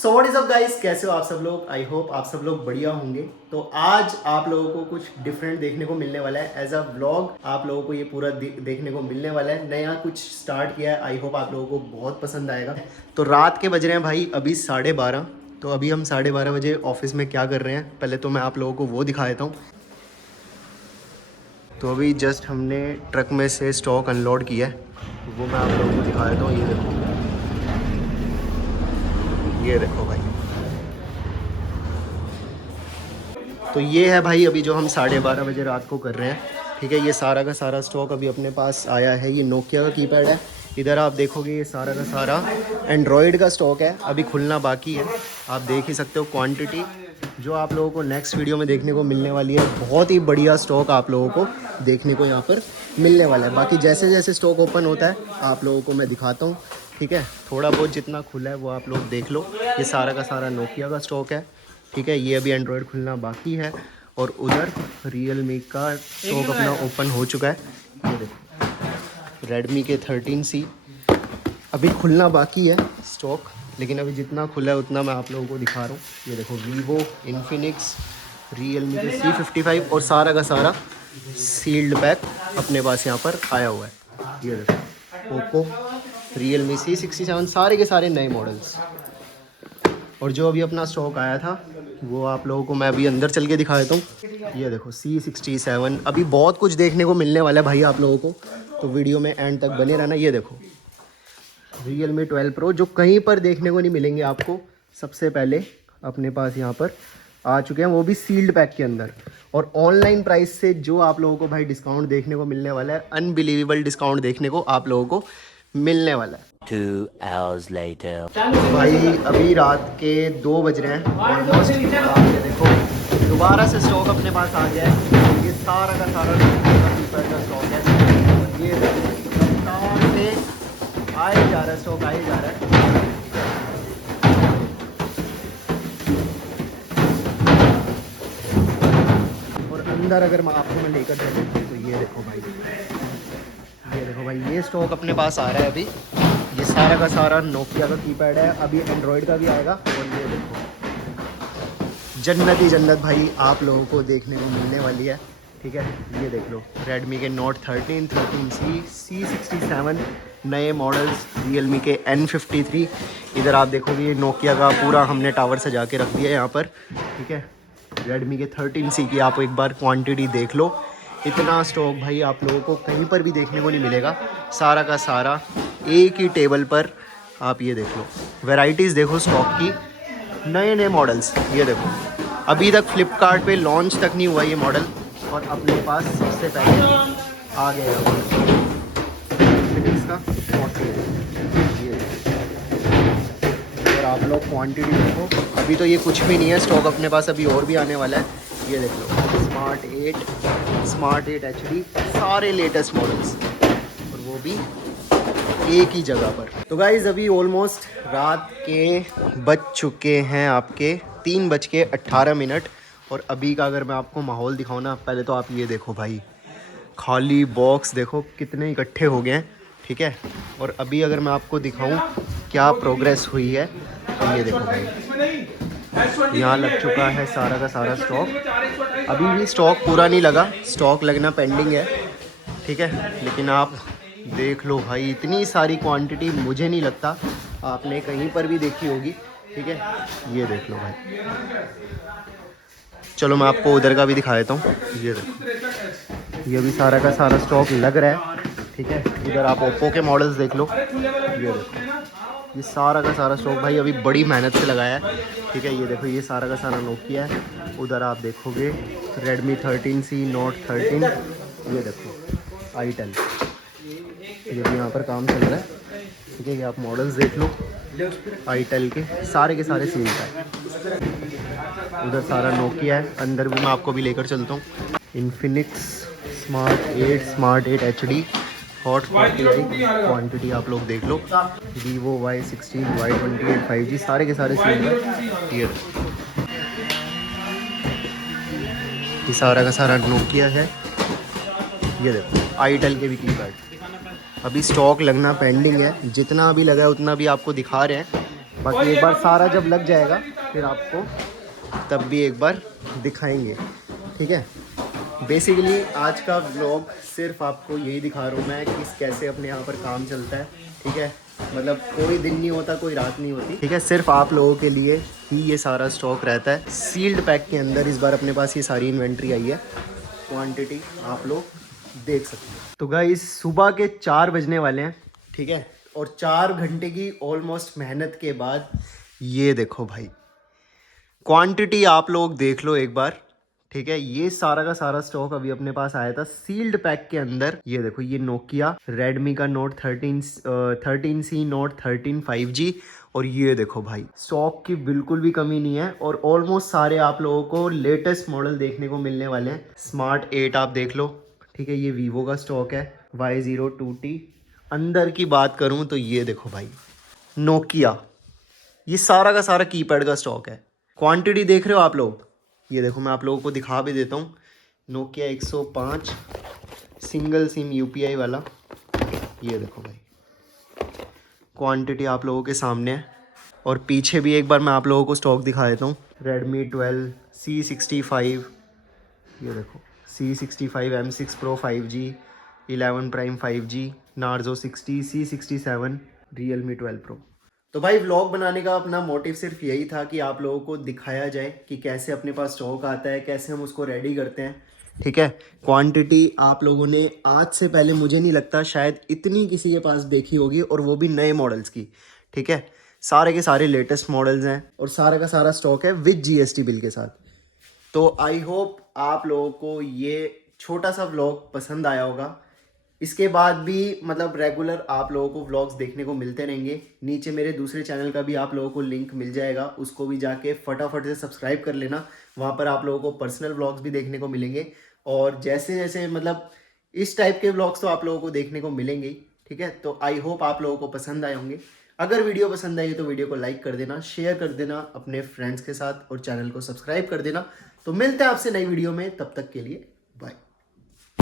So what is up guys, कैसे हो आप सब लोग। आई होप आप सब लोग बढ़िया होंगे। तो आज आप लोगों को कुछ डिफरेंट देखने को मिलने वाला है। एज अ व्लॉग आप लोगों को ये पूरा देखने को मिलने वाला है। नया कुछ स्टार्ट किया है। आई होप आप लोगों को बहुत पसंद आएगा। तो रात के बज रहे हैं भाई अभी 12:30। तो अभी हम 12:30 बजे ऑफिस में क्या कर रहे हैं, पहले तो मैं आप लोगों को वो दिखा देता हूँ। तो अभी जस्ट हमने ट्रक में से स्टॉक अनलोड किया है, तो वो मैं आप लोगों को दिखा देता हूँ। ये देखो भाई। तो ये है भाई अभी जो हम 12:30 बजे रात को कर रहे हैं। ठीक है, ये सारा का सारा स्टॉक अभी अपने पास आया है। ये नोकिया का कीपैड है। इधर आप देखोगे ये सारा का सारा एंड्रॉयड का स्टॉक है, अभी खुलना बाकी है। आप देख ही सकते हो क्वांटिटी जो आप लोगों को नेक्स्ट वीडियो में देखने को मिलने वाली है। बहुत ही बढ़िया स्टॉक आप लोगों को देखने को यहाँ पर मिलने वाला है। बाकी जैसे जैसे स्टॉक ओपन होता है आप लोगों को मैं दिखाता हूँ। ठीक है, थोड़ा बहुत जितना खुला है वो आप लोग देख लो। ये सारा का सारा नोकिया का स्टॉक है। ठीक है, ये अभी एंड्रॉयड खुलना बाकी है। और उधर रियलमी का स्टॉक अपना ओपन हो चुका है। ये देखो रेडमी के 13C अभी खुलना बाकी है स्टॉक, लेकिन अभी जितना खुला है उतना मैं आप लोगों को दिखा रहा हूँ। ये देखो वीवो, इन्फिनिक्स, रियलमी के C55 और सारा का सारा सील्ड पैक अपने पास यहाँ पर आया हुआ है। ये देखो ओप्पो, रियलमी C67, सारे के सारे नए मॉडल्स। और जो अभी अपना स्टॉक आया था वो आप लोगों को मैं अभी अंदर चल के दिखा देता हूँ। ये देखो C67, अभी बहुत कुछ देखने को मिलने वाला है भाई आप लोगों को, तो वीडियो में एंड तक बने रहना। ये देखो Realme 12 Pro जो कहीं पर देखने को नहीं मिलेंगे आपको, सबसे पहले अपने पास यहाँ पर आ चुके हैं, वो भी सील्ड पैक के अंदर। और ऑनलाइन प्राइस से जो आप लोगों को भाई डिस्काउंट देखने को मिलने वाला है, अनबिलीवेबल डिस्काउंट देखने को आप लोगों को मिलने वाला है। 2 hours later. भाई अभी रात के 2 बज रहे हैं ऑलमोस्ट। ये देखो दोबारा से स्टॉक अपने पास आ गया है। ये सारा का सारा कीपैड का स्टॉक है। ये लगातार से आए जा रहा है, स्टॉक आए जा रहा है। और अंदर अगर मैं आपको मैं लेकर चलूँ तो ये देखो भाई, ये देखो भाई ये स्टॉक अपने पास आ रहा है अभी। ये सारा का सारा नोकिया का कीपैड है, अभी एंड्रॉयड का भी आएगा। और ये देखो जन्नत ही जन्नत भाई आप लोगों को देखने को मिलने वाली है। ठीक है, ये देख लो रेडमी के नोट 13, 13C, C67 नए मॉडल्स, रियलमी के N53। इधर आप देखोगे ये नोकिया का पूरा हमने टावर सजा के रख दिया है यहाँ पर। ठीक है, रेडमी के 13C की आप एक बार क्वांटिटी देख लो। इतना स्टॉक भाई आप लोगों को कहीं पर भी देखने को नहीं मिलेगा। सारा का सारा एक ही टेबल पर आप ये देख लो, वैरायटीज़ देखो स्टॉक की, नए नए मॉडल्स। ये देखो अभी तक फ्लिपकार्ट पे लॉन्च तक नहीं हुआ ये मॉडल, और अपने पास सबसे पहले आ गया फिनिक्स का 48। ये और आप लोग क्वांटिटी देखो, अभी तो ये कुछ भी नहीं है स्टॉक अपने पास, अभी और भी आने वाला है। ये देख लो स्मार्ट 8 HD, सारे लेटेस्ट मॉडल्स, और वो भी एक ही जगह पर। तो गाइज़ अभी ऑलमोस्ट रात के बज चुके हैं आपके 3:18। और अभी का अगर मैं आपको माहौल दिखाऊँ ना, पहले तो आप ये देखो भाई, खाली बॉक्स देखो कितने इकट्ठे हो गए हैं। ठीक है, और अभी अगर मैं आपको दिखाऊं क्या प्रोग्रेस हुई है, तो ये देखो भाई यहाँ लग चुका है सारा का सारा स्टॉक। अभी भी स्टॉक पूरा नहीं लगा, स्टॉक लगना पेंडिंग है। ठीक है, लेकिन आप देख लो भाई इतनी सारी क्वांटिटी मुझे नहीं लगता आपने कहीं पर भी देखी होगी। ठीक है, ये देख लो भाई। चलो मैं आपको उधर का भी दिखा देता हूँ। ये देखो ये भी सारा का सारा स्टॉक लग रहा है। ठीक है, इधर आप ओप्पो के मॉडल्स देख लो। ये देखो ये सारा का सारा स्टॉक भाई अभी बड़ी मेहनत से लगाया है। ठीक है, ये देखो ये सारा का सारा नोकिया है। उधर आप देखोगे रेडमी 13C, नोट 13। ये देखो आईटेल, ये भी यहाँ पर काम चल रहा है। ठीक है, ये आप मॉडल्स देख लो आईटेल के सारे सील का है। उधर सारा नोकिया है, अंदर भी मैं आपको भी लेकर चलता हूँ। Infinix smart 8 HD hot 48 quantity आप लोग देख लो। वीवो Y16, Y28 5G सारे के सारे सील का। ये सारा का सारा नोकिया है। ये देखो आईटेल के भी कीपैड, अभी स्टॉक लगना पेंडिंग है। जितना अभी लगा है उतना भी आपको दिखा रहे हैं। बाकी एक बार सारा जब लग जाएगा फिर आपको तब भी एक बार दिखाएंगे, ठीक है। बेसिकली आज का व्लॉग सिर्फ आपको यही दिखा रहा हूँ मैं कि कैसे अपने यहाँ पर काम चलता है, ठीक है। मतलब कोई दिन नहीं होता, कोई रात नहीं होती, ठीक है। सिर्फ आप लोगों के लिए ही ये सारा स्टॉक रहता है। सील्ड पैक के अंदर इस बार अपने पास ये सारी इन्वेंट्री आई है, क्वांटिटी आप लोग देख सकते हैं। तो गाइस सुबह के 4 बजने वाले हैं, ठीक है। और 4 घंटे की ऑलमोस्ट मेहनत के बाद ये देखो भाई, क्वांटिटी आप लोग देख लो एक बार, ठीक है। ये सारा का सारा स्टॉक अभी अपने पास आया था सील्ड पैक के अंदर। ये देखो, ये नोकिया रेडमी का नोट 13C नोट 13 5G। और ये देखो भाई, स्टॉक की बिल्कुल भी कमी नहीं है और ऑलमोस्ट सारे आप लोगों को लेटेस्ट मॉडल देखने को मिलने वाले हैं। स्मार्ट 8 आप देख लो, ठीक है। ये वीवो का स्टॉक है Y02T। अंदर की बात करूं तो ये देखो भाई, नोकिया, ये सारा का सारा कीपैड का स्टॉक है। क्वांटिटी देख रहे हो आप लोग, ये देखो मैं आप लोगों को दिखा भी देता हूँ। नोकिया 105 सिंगल सिम UPI वाला, ये देखो भाई, क्वांटिटी आप लोगों के सामने है। और पीछे भी एक बार मैं आप लोगों को स्टॉक दिखा देता हूँ। रेडमी 12 C65, ये देखो C65 M6 Pro 5G 11 Prime 5G Narzo 60 C67 Realme 12 Pro। तो भाई व्लॉग बनाने का अपना मोटिव सिर्फ यही था कि आप लोगों को दिखाया जाए कि कैसे अपने पास स्टॉक आता है, कैसे हम उसको रेडी करते हैं, ठीक है। क्वांटिटी आप लोगों ने आज से पहले मुझे नहीं लगता शायद इतनी किसी के पास देखी होगी, और वो भी नए मॉडल्स की, ठीक है। सारे के सारे लेटेस्ट मॉडल्स हैं और सारा का सारा स्टॉक है विद GST बिल के साथ। तो आई होप आप लोगों को ये छोटा सा व्लॉग पसंद आया होगा। इसके बाद भी मतलब रेगुलर आप लोगों को व्लॉग्स देखने को मिलते रहेंगे। नीचे मेरे दूसरे चैनल का भी आप लोगों को लिंक मिल जाएगा, उसको भी जाके फटाफट से सब्सक्राइब कर लेना। वहाँ पर आप लोगों को पर्सनल व्लॉग्स भी देखने को मिलेंगे, और जैसे जैसे मतलब इस टाइप के व्लॉग्स तो आप लोगों को देखने को मिलेंगे ही, ठीक है। तो आई होप आप लोगों को पसंद आए होंगे। अगर वीडियो पसंद आई तो वीडियो को लाइक कर देना, शेयर कर देना अपने फ्रेंड्स के साथ, और चैनल को सब्सक्राइब कर देना। तो मिलते हैं आपसे नई वीडियो में, तब तक के लिए बाय।